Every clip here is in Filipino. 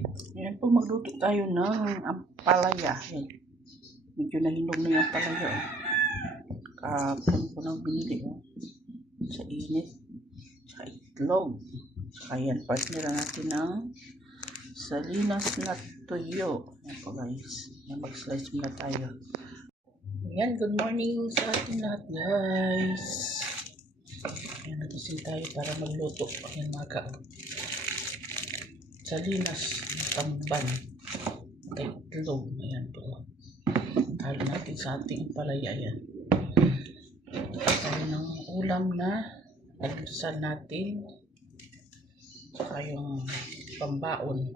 Ayan po, magluto tayo ng ampalaya. Ayan. Medyo nahinog na yung ampalaya. Kapon ko nang binili sa init. Sa itlog. Saka yan, partner natin ng salinas na tuyo. Ayan po guys. Ayan, mag-slice muna tayo. Ayan, good morning sa ating lahat guys. Ayan, nagising tayo para magluto. Ayan mga kaon. Salinas na tamban. Itlog. Ayan po. Halo natin sa ating palaya. Ayan. Tayo ng ulam na almusal natin. Saka yung pambaon.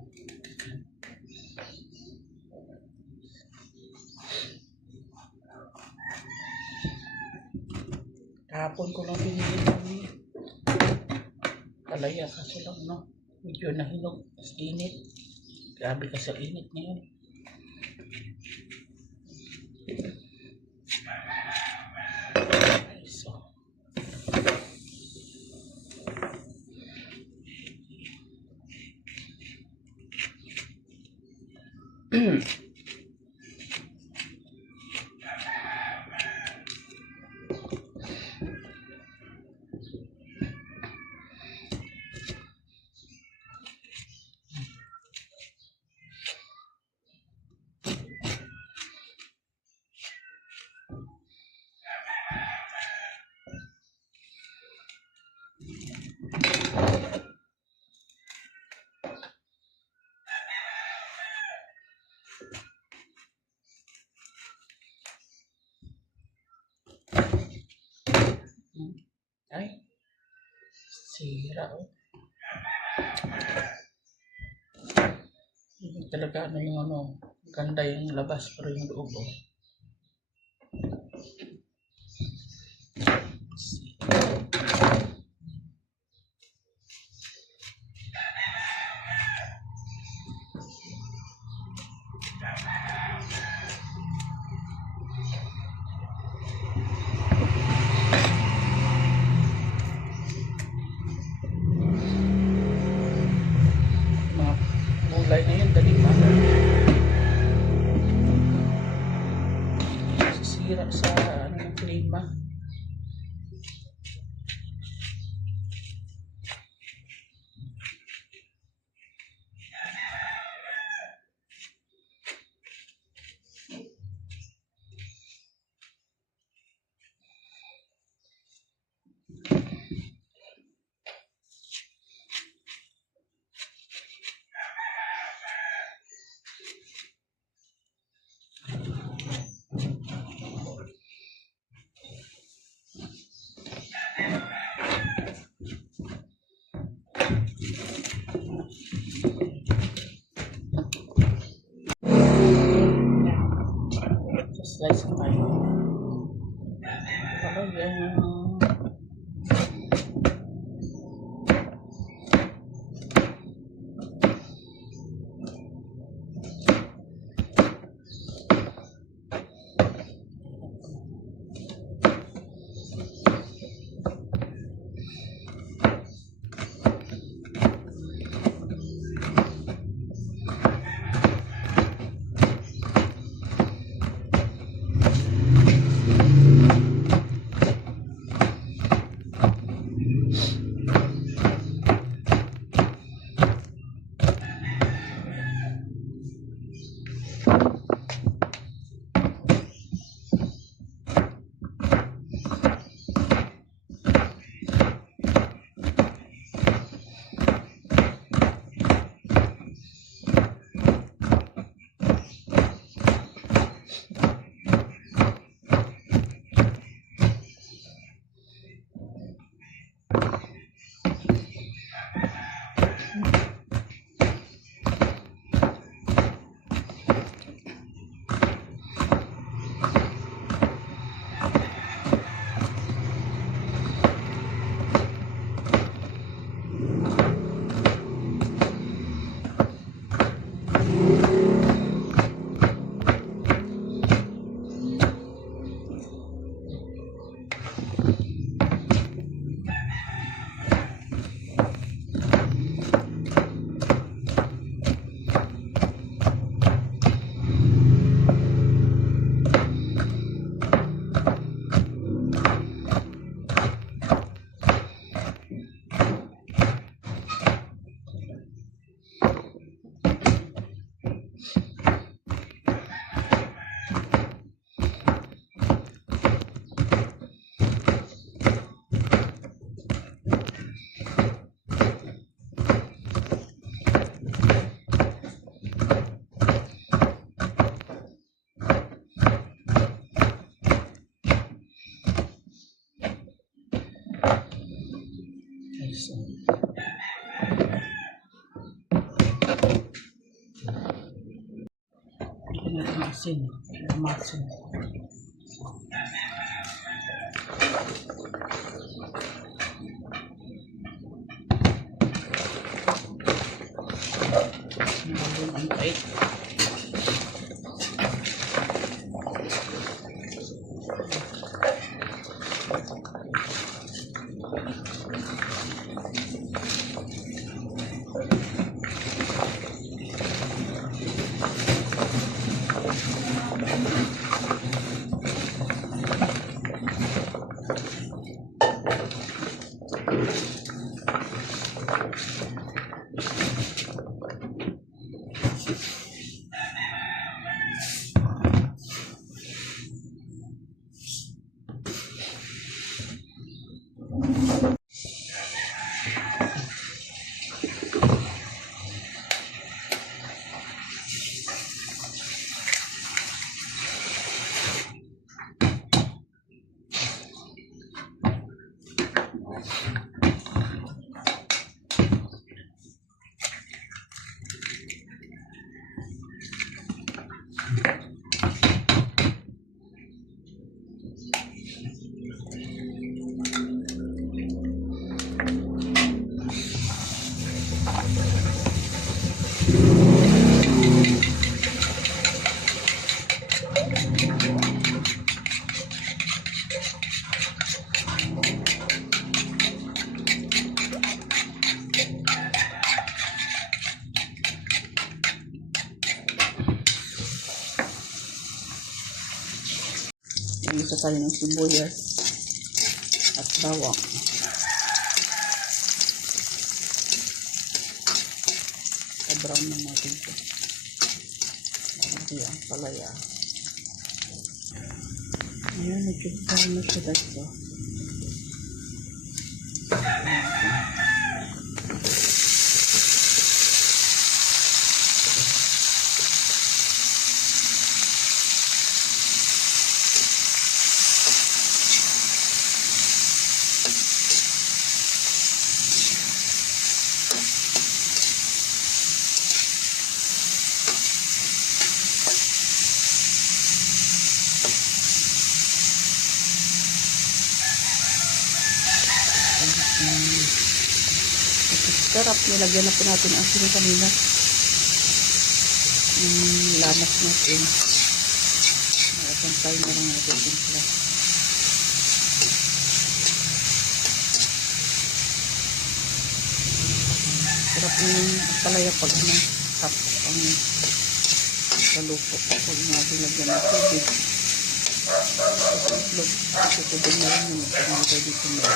Kahapon ko lang pinili ng palaya kasi lang medyo nahinog. Init. Grabe ka sa init ngayon. So. Ay, sira Hindi talaga yung ganda yung labas pero yung loob mga gulay na yun dali pa sisira sa ng klima. Slice tayo. Ayan. asin. Masin. Ang pait. Isa tayo ng sibuyas at bawang. Brown na natin ito. Ito ang palaya. Ayan, medyo brown na siya dito. Sarap, nilagyan na po natin ang asin kanina. Lamas natin. Nakapantay na lang natin sila. Sarap yung palaya pag tapos ang kalupo. Pag nilagyan na tubig. Itlog. Tubig na rin yun. Pag nilagay dito na.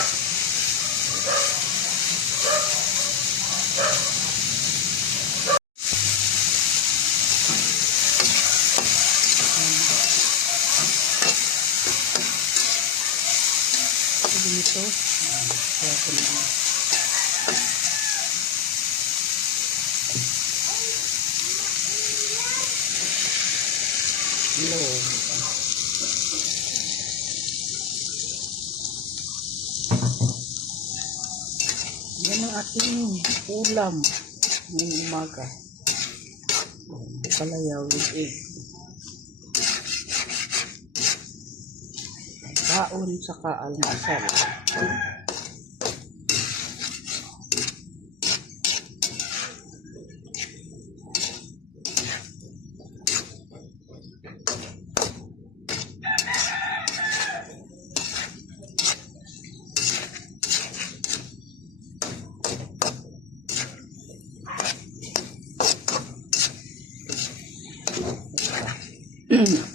Ito kaya ko na ilog. Yan ang ating ulam ngayong umaga. Palaya with egg. Kaon saka almusal.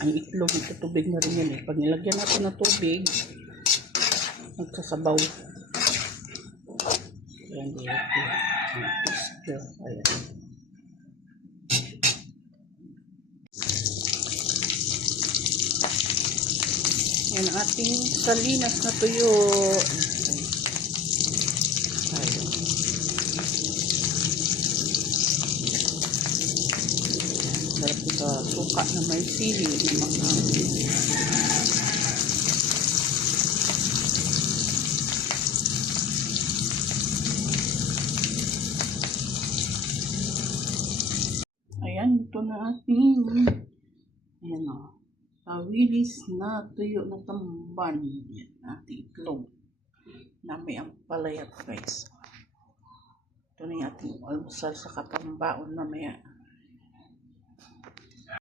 Ang itlog, ito tubig na rin yan eh. Pag nilagyan natin ng tubig, nagsasabaw. Ayan, dito. Ayan. Ayan ang ating salinas na tuyo. Ayan. Sarap ito suka na may sili na mga ayan, ito na ating Ayan o. Pawilis na tuyo na tamban. Yan, ating itlog. Na may ampalaya guys. Ito na yung ating almusal sa kapambaon na maya.